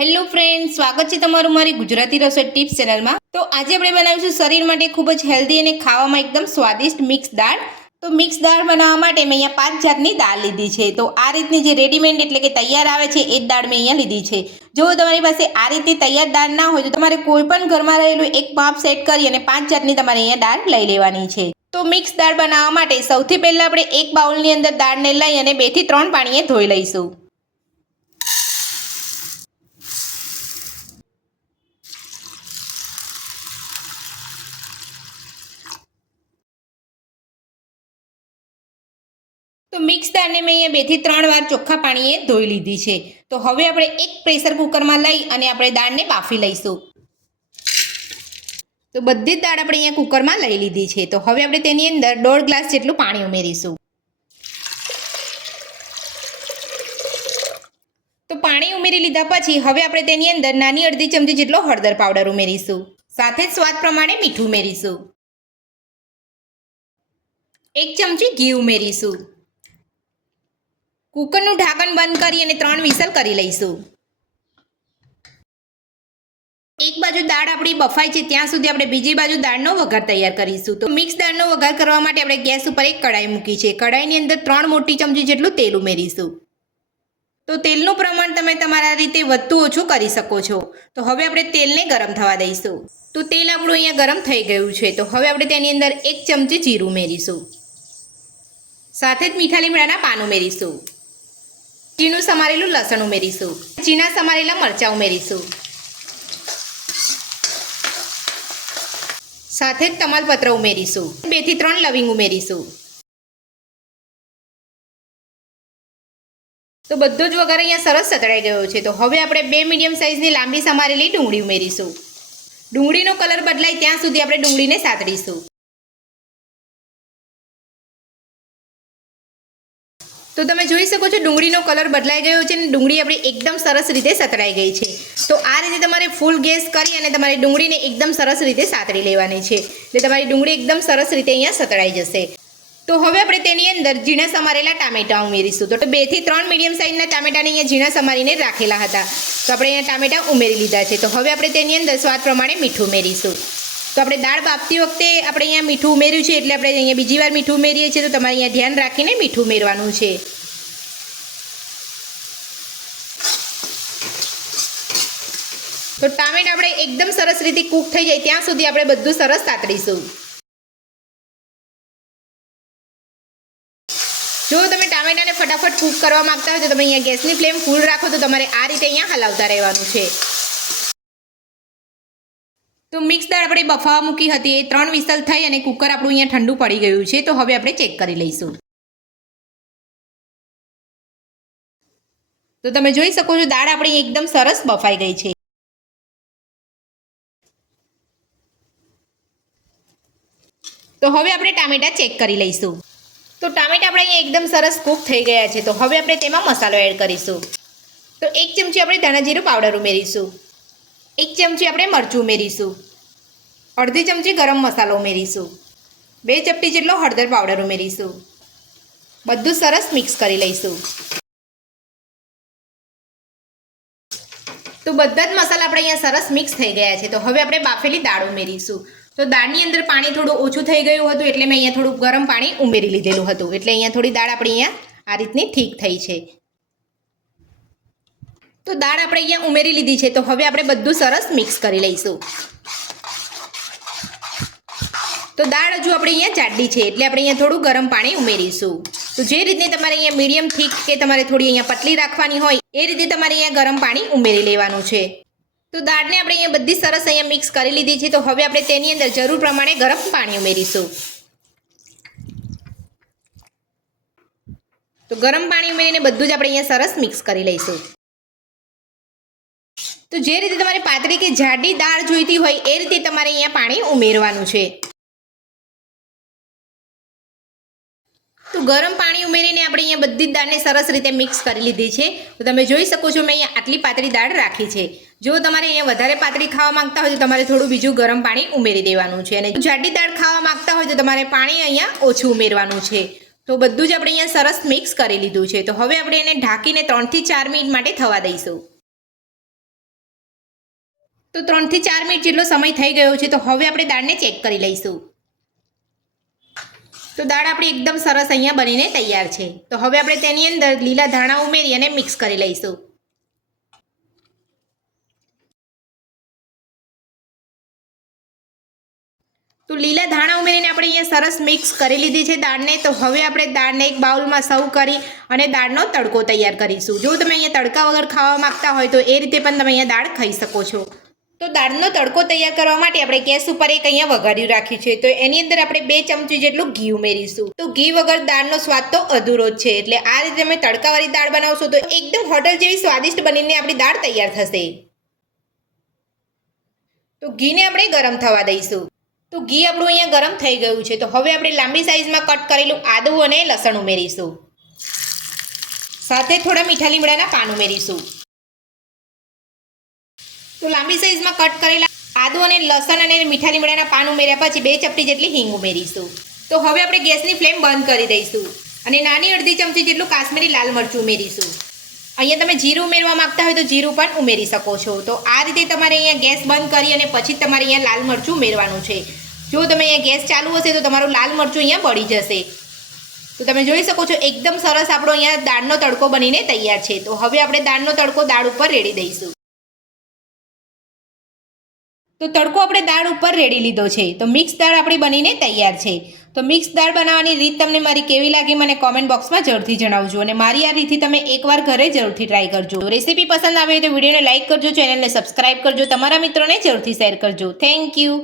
Hello friend, સ્વાગત છે તમારું મારી ગુજરાતી રસોઈ ટિપ્સ ચેનલમાં। તો આજે આપણે બનાવીશું શરીર માટે ખૂબ જ હેલ્ધી અને ખાવામાં એકદમ સ્વાદિષ્ટ મિક્સ દાળ। તો મિક્સ દાળ બનાવવા માટે મેં અહીંયા 5 જાતની દાળ લીધી છે। તો આ રીતની જે રેડીમેડ એટલે કે તૈયાર આવે છે એ જ દાળ મેં અહીંયા લીધી છે। જો તમારી પાસે આ રીતની તૈયાર દાળ ના હોય તો તમારે કોઈ પણ ઘરમાં રહેલું એક માપ સેટ કરી અને 5 જાતની તમારે અહીંયા દાળ લઈ લેવાની છે। તો મિક્સ દાળ બનાવવા માટે સૌથી પહેલાં આપણે એક બાઉલની અંદર દાળને લઈ અને 2 થી 3 પાણીએ ધોઈ લઈશું। તો મિક્સ દાળને મેં અહીંયા 2 થી 3 વાર ચોખ્ખા પાણીએ ધોઈ લીધી છે। તો હવે આપણે એક પ્રેશર કુકરમાં લઈ અને આપણે દાળને બાફી લઈશું। તો બધી જ દાળ આપણે અહીંયા કુકરમાં લઈ લીધી છે। તો હવે આપણે તેની અંદર 1.5 ગ્લાસ જેટલું પાણી ઉમેરીશું। તો પાણી ઉમેરી લીધા પછી હવે આપણે તેની અંદર નાની અડધી ચમચી જેટલો હળદર પાવડર ઉમેરીશું। સાથે જ સ્વાદ પ્રમાણે મીઠું ઉમેરીશું। 1 ચમચી ઘી ઉમેરીશું। કુકરનું ઢાંકણ બંધ કરી અને 3 વિસલ કરી લઈશું। એક બાજુ દાળ આપણી બફાય છે ત્યાં સુધી આપણે બીજી બાજુ દાળનો વઘાર તૈયાર કરીશું। તો મિક્સ દાળનો વઘાર કરવા માટે આપણે ગેસ ઉપર એક કઢાઈ મૂકી છે। કઢાઈની અંદર 3 મોટી ચમચી જેટલું તેલ ઉમેરીશું। તો તેલનું પ્રમાણ તમે તમારા રીતે વધતું ઓછું કરી શકો છો। તો હવે આપણે તેલને ગરમ થવા દઈશું। તો તેલ આપણું અહીંયા ગરમ થઈ ગયું છે। તો હવે આપણે તેની અંદર 1 ચમચી જીરું ઉમેરીશું। સાથે જ મીઠા લીમડાના પાન ઉમેરીશું। ઝીણું સમારેલું લસણ ઉમેરીશું। ઝીણા સમારેલા મરચાં ઉમેરીશું। સાથે જ તમાલપત્ર ઉમેરીશું। 2 થી 3 લવિંગ ઉમેરીશું। તો બધો જ વઘાર અહીંયા સરસ સતળાઈ ગયો છે। તો હવે આપણે 2 મીડિયમ સાઇઝની લાંબી સમારેલી ડુંગળી ઉમેરીશું। ડુંગળીનો કલર બદલાય ત્યાં સુધી આપણે ડુંગળીને સાતળીશું। તો તમે જોઈ શકો છો ડુંગળીનો કલર બદલાઈ ગયો છે અને ડુંગળી આપણી એકદમ સરસ રીતે સતળાઈ ગઈ છે। તો આ રીતે તમારે ફૂલ ગેસ કરી અને તમારી ડુંગળીને એકદમ સરસ રીતે સાતળી લેવાની છે, એટલે તમારી ડુંગળી એકદમ સરસ રીતે અહીંયા સતળાઈ જશે। તો હવે આપણે તેની અંદર ઝીણા સમારેલા ટામેટાં ઉમેરીશું। તો 2 થી 3 મીડિયમ સાઇઝના ટામેટાને અહીંયા ઝીણા સમારીને રાખેલા હતા। તો આપણે અહીંયા ટામેટાં ઉમેરી લીધા છે। તો હવે આપણે તેની અંદર સ્વાદ પ્રમાણે મીઠું ઉમેરીશું। તો આપણે દાળ બાફતી વખતે આપણે અહીંયા મીઠું ઉમેર્યું છે એટલે આપણે અહીંયા બીજી વાર મીઠું ઉમેરીએ છીએ। તો તમારે અહીંયા ધ્યાન રાખીને મીઠું ઉમેરવાનું છે। તો ટામેટા આપણે એકદમ સરસ રીતે કૂક થઈ જાય ત્યાં સુધી આપણે બધું સરસ સાતળીશું। જો તમે ટામેટાને ફટાફટ કૂક કરવા માંગતા હોય તો તમે અહીંયા ગેસની ફ્લેમ ફૂલ રાખો। તો તમારે આ રીતે અહીંયા હલાવતા રહેવાનું છે। તો મિક્સ દાળ આપણે બફાવા મૂકી હતી એ 3 વિસલ થઈ અને કુકર આપણું અહીંયા ઠંડુ પડી ગયું છે। તો હવે આપણે ચેક કરી લઈશું। તો તમે જોઈ શકો છો દાળ આપણી એકદમ સરસ બફાઈ ગઈ છે। તો હવે આપણે ટામેટા ચેક કરી લઈશું। તો ટામેટા આપણે અહીંયા એકદમ સરસ કૂક થઈ ગયા છે। તો હવે આપણે તેમાં મસાલો એડ કરીશું। તો 1 ચમચી આપણે ધાણા જીરું પાવડર ઉમેરીશું। 1 ચમચી આપણે મરચું ઉમેરીશું। અડધી ચમચી ગરમ મસાલો ઉમેરીશું। 2 ચપટી જેટલો હળદર પાવડર ઉમેરીશું। બધું સરસ મિક્સ કરી લઈશું। તો બધા જ મસાલા આપણે અહીંયા સરસ મિક્સ થઈ ગયા છે। તો હવે આપણે બાફેલી દાળ ઉમેરીશું। તો દાળની અંદર પાણી થોડું ઓછું થઈ ગયું હતું એટલે મેં અહીંયા થોડું ગરમ પાણી ઉમેરી લીધેલું હતું, એટલે અહીંયા થોડી દાળ આપણી અહીંયા આ રીતની ઠીક થઈ છે। તો દાળ આપણે અહીંયા ઉમેરી લીધી છે। તો હવે આપણે બધું સરસ મિક્સ કરી લઈશું। તો દાળ હજુ આપણે અહીંયા જાડી છે એટલે આપણે અહીંયા થોડું ગરમ પાણી ઉમેરીશું। તો જે રીતની તમારે અહીંયા મીડિયમ થીક કે તમારે થોડી અહીંયા પતલી રાખવાની હોય એ રીતે તમારે અહીંયા ગરમ પાણી ઉમેરી લેવાનું છે। તો દાળને આપણે અહીંયા બધી સરસ અહીંયા મિક્સ કરી લીધી છે। તો હવે આપણે તેની અંદર જરૂર પ્રમાણે ગરમ પાણી ઉમેરીશું। તો ગરમ પાણી ઉમેરીને બધું જ આપણે અહીંયા સરસ મિક્સ કરી લઈશું। તો જે રીતે તમારે પાતળી કે જાડી દાળ જોઈતી હોય એ રીતે તમારે અહીંયા પાણી ઉમેરવાનું છે। તો ગરમ પાણી ઉમેરીને આપણે અહીંયા બધી જ દાળને સરસ રીતે મિક્સ કરી લીધી છે। તો તમે જોઈ શકો છો મેં અહીંયા આટલી પાતળી દાળ રાખી છે। જો તમારે અહીંયા વધારે પાતળી ખાવા માંગતા હોય તો તમારે થોડું બીજું ગરમ પાણી ઉમેરી દેવાનું છે, અને જાડી દાળ ખાવા માંગતા હોય તો તમારે પાણી અહીંયા ઓછું ઉમેરવાનું છે। તો બધું જ આપણે અહીંયા સરસ મિક્સ કરી લીધું છે। તો હવે આપણે એને ઢાંકીને 3 થી 4 મિનિટ માટે થવા દઈશું। તો 3 થી 4 મિનિટ જેટલો સમય થઈ ગયો છે. તો હવે આપણે દાળને ચેક કરી લઈશું. તો દાળ આપણી એકદમ સરસ અહીંયા બનીને તૈયાર છે. તો હવે આપણે તેની અંદર લીલા ધાણા ઉમેરી અને મિક્સ કરી લઈશું. તો લીલા ધાણા ઉમેરીને આપણે અહીંયા સરસ મિક્સ કરી લીધી છે દાળને. તો હવે આપણે દાળને એક બાઉલમાં સર્વ કરી અને દાળનો તડકો તૈયાર કરીશું. જો તમે અહીંયા તડકા વગર ખાવા માંગતા હોય તો એ રીતે પણ તમે અહીંયા દાળ ખાઈ શકો છો. તો દાળનો તડકો તૈયાર કરવા માટે આપણે ગેસ ઉપર એક અહીંયા વઘાર્યું રાખ્યું છે. તો એની અંદર આપણે 2 ચમચી જેટલું ઘી ઉમેરીશું. તો ઘી વગર દાળનો સ્વાદ તો અધૂરો જ છે. એટલે આ રીતે તમે તડકાવાળી દાળ બનાવશો તો એકદમ હોટલ જેવી સ્વાદિષ્ટ બનીને આપણી દાળ તૈયાર થશે. તો ઘીને આપણે ગરમ થવા દઈશું. તો ઘી આપણું અહીંયા ગરમ થઈ ગયું છે. તો હવે આપણે લાંબી સાઈઝમાં કટ કરેલું આદું અને લસણ ઉમેરીશું. સાથે થોડા મીઠા લીમડાના પાન ઉમેરીશું. તો લાંબી સાઈઝમાં કટ કરેલા આદુ અને લસણ અને મીઠા લીમડાના પાન ઉમેર્યા પછી 2 ચપટી જેટલી હિંગ ઉમેરીશું. તો હવે આપણે ગેસની ફ્લેમ બંધ કરી દઈશું અને નાની અડધી ચમચી જેટલું કાશ્મીરી લાલ મરચું ઉમેરીશું. અહીંયા તમે જીરું ઉમેરવા માંગતા હોય તો જીરું પણ ઉમેરી શકો છો. તો આ રીતે તમારે અહીંયા ગેસ બંધ કરી અને પછી તમારે અહીંયા લાલ મરચું ઉમેરવાનું છે. જો તમે અહીંયા ગેસ ચાલુ હશે તો તમારું લાલ મરચું અહીંયા બળી જશે. તો તમે જોઈ શકો છો એકદમ સરસ આપણો અહીંયા દાળનો તડકો બનીને તૈયાર છે. તો હવે આપણે દાળનો તડકો દાળ ઉપર રેડી દઈશું. તો તડકો આપણે દાળ ઉપર રેડી લીધો છે. તો મિક્સ દાળ આપણી બનીને તૈયાર છે. તો મિક્સ દાળ બનાવવાની રીત તમને મારી કેવી લાગી મને કોમેન્ટ બોક્સમાં જરૂરથી જણાવજો. અને મારી આ રીતથી તમે એકવાર ઘરે જરૂરથી ટ્રાય કરજો. રેસીપી પસંદ આવે તો વિડીયોને લાઇક કરજો, ચેનલને સબસ્ક્રાઇબ કરજો, તમારા મિત્રોને જરૂરથી શેર કરજો. Thank you.